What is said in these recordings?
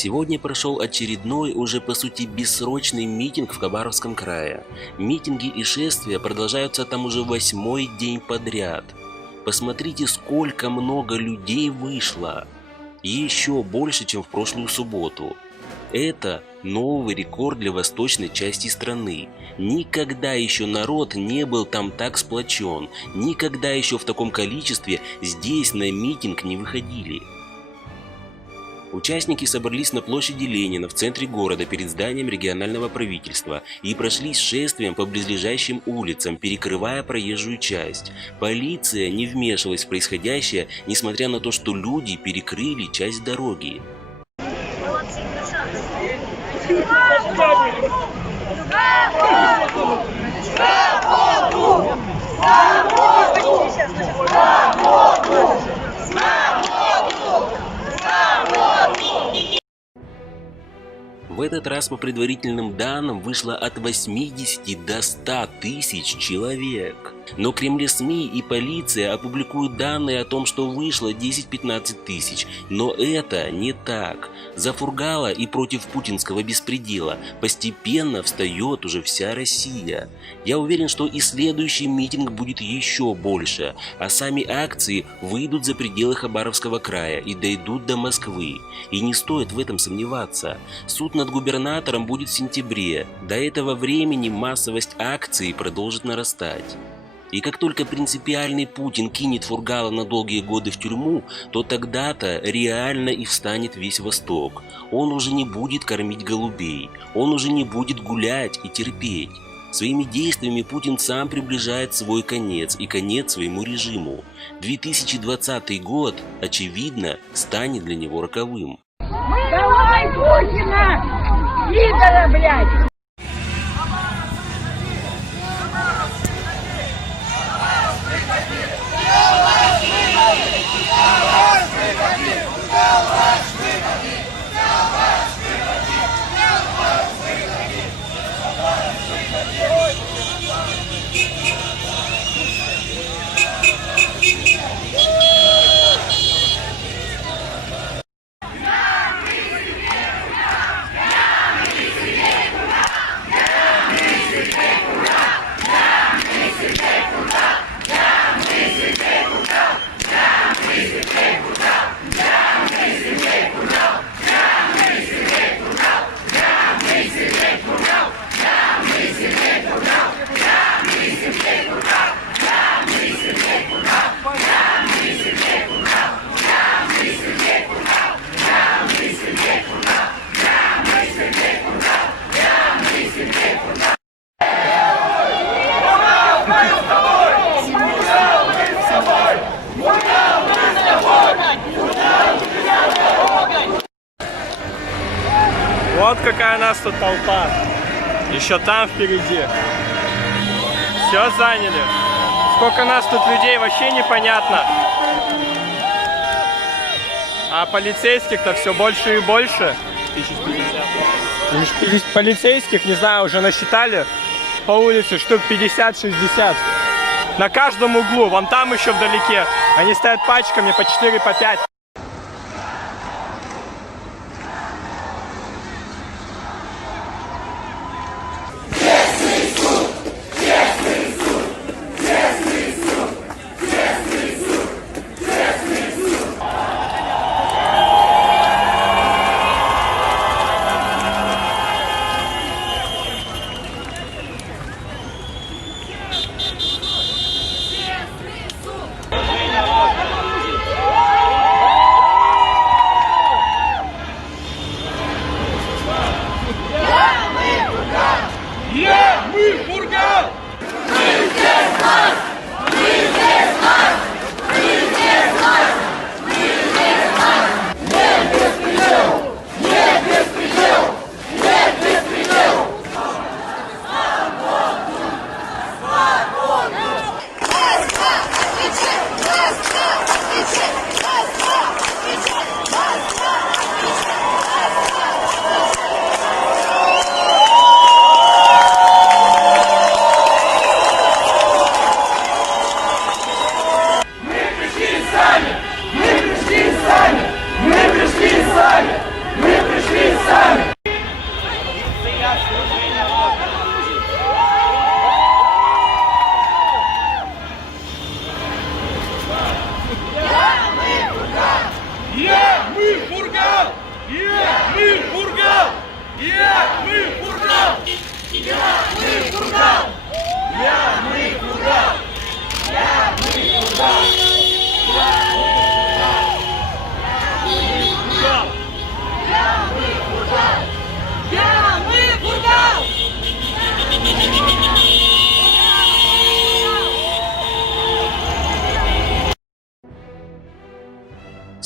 Сегодня прошел очередной, уже по сути бессрочный митинг в Хабаровском крае. Митинги и шествия продолжаются там уже 8-й день подряд. Посмотрите, сколько много людей вышло. И еще больше, чем в прошлую субботу. Это новый рекорд для восточной части страны. Никогда еще народ не был там так сплочен. Никогда еще в таком количестве здесь на митинг не выходили. Участники собрались на площади Ленина в центре города перед зданием регионального правительства и прошлись шествием по близлежащим улицам, перекрывая проезжую часть. Полиция не вмешивалась в происходящее, несмотря на то, что люди перекрыли часть дороги. В этот раз по предварительным данным вышло от 80 до 100 тысяч человек. Но Кремль, СМИ и полиция опубликуют данные о том, что вышло 10-15 тысяч. Но это не так. За Фургала и против путинского беспредела постепенно встает уже вся Россия. Я уверен, что и следующий митинг будет еще больше, а сами акции выйдут за пределы Хабаровского края и дойдут до Москвы. И не стоит в этом сомневаться. Суд над губернатором будет в сентябре. До этого времени массовость акций продолжит нарастать. И как только принципиальный Путин кинет Фургала на долгие годы в тюрьму, то тогда-то реально и встанет весь Восток. Он уже не будет кормить голубей, он уже не будет гулять и терпеть. Своими действиями Путин сам приближает свой конец и конец своему режиму. 2020 год, очевидно, станет для него роковым. Давай Путина! Пидора, блядь! Вот какая у нас тут толпа. Еще там впереди. Все заняли. Сколько нас тут людей, вообще непонятно. А полицейских-то все больше и больше. 1050. Полицейских, не знаю, уже насчитали по улице штук 50-60. На каждом углу. Вон там еще вдалеке. Они стоят пачками по 4, по 5. Мы пришли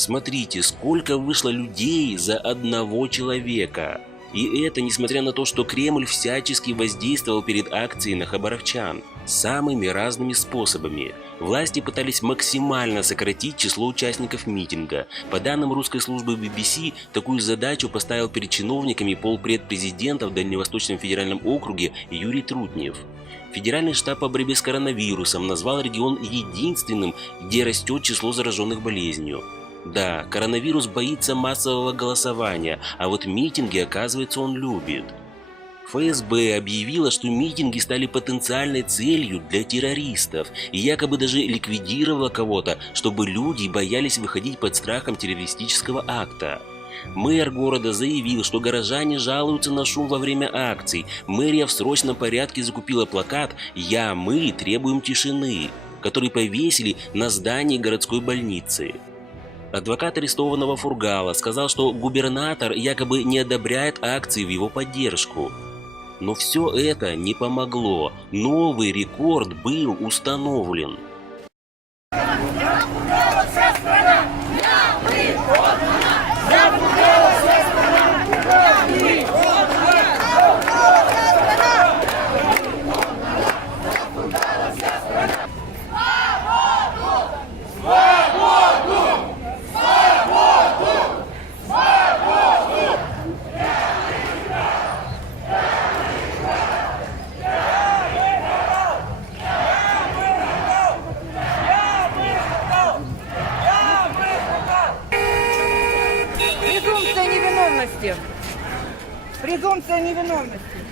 Смотрите, сколько вышло людей за одного человека. И это несмотря на то, что Кремль всячески воздействовал перед акцией на хабаровчан самыми разными способами. Власти пытались максимально сократить число участников митинга. По данным русской службы BBC, такую задачу поставил перед чиновниками полпред президента в Дальневосточном федеральном округе Юрий Трутнев. Федеральный штаб по борьбе с коронавирусом назвал регион единственным, где растет число зараженных болезнью. Да, коронавирус боится массового голосования, а вот митинги, оказывается, он любит. ФСБ объявила, что митинги стали потенциальной целью для террористов и якобы даже ликвидировала кого-то, чтобы люди боялись выходить под страхом террористического акта. Мэр города заявил, что горожане жалуются на шум во время акций. Мэрия в срочном порядке закупила плакат мы требуем тишины», который повесили на здании городской больницы. Адвокат арестованного Фургала сказал, что губернатор якобы не одобряет акции в его поддержку. Но все это не помогло. Новый рекорд был установлен. Презумпция невиновности. Презумпция невиновности.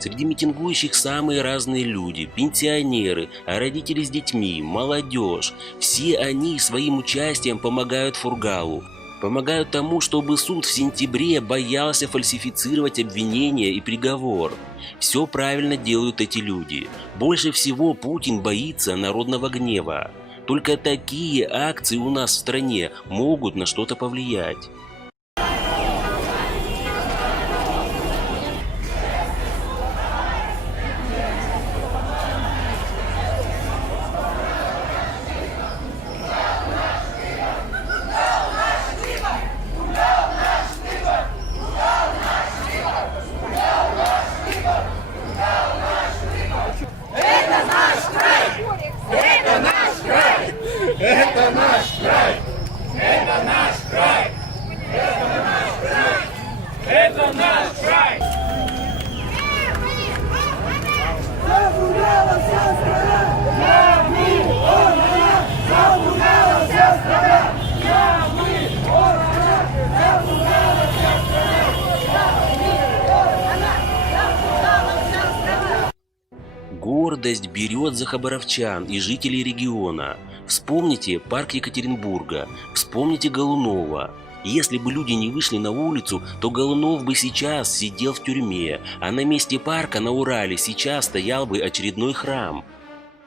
Среди митингующих самые разные люди, пенсионеры, родители с детьми, молодежь. Все они своим участием помогают Фургалу. Помогают тому, чтобы суд в сентябре боялся фальсифицировать обвинения и приговор. Все правильно делают эти люди. Больше всего Путин боится народного гнева. Только такие акции у нас в стране могут на что-то повлиять. Это наш край! Это наш край! Это наш край! Это наш край! Запугала вся страна! Запугала вся страна! Запугала вся страна! Гордость берет за хабаровчан и жителей региона. Вспомните парк Екатеринбурга, вспомните Голунова. Если бы люди не вышли на улицу, то Голунов бы сейчас сидел в тюрьме, а на месте парка на Урале сейчас стоял бы очередной храм.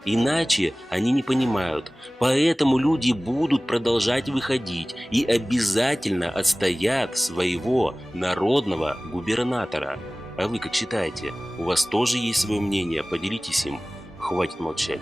Иначе они не понимают. Поэтому люди будут продолжать выходить и обязательно отстоят своего народного губернатора. А вы как считаете? У вас тоже есть свое мнение? Поделитесь им. Хватит молчать.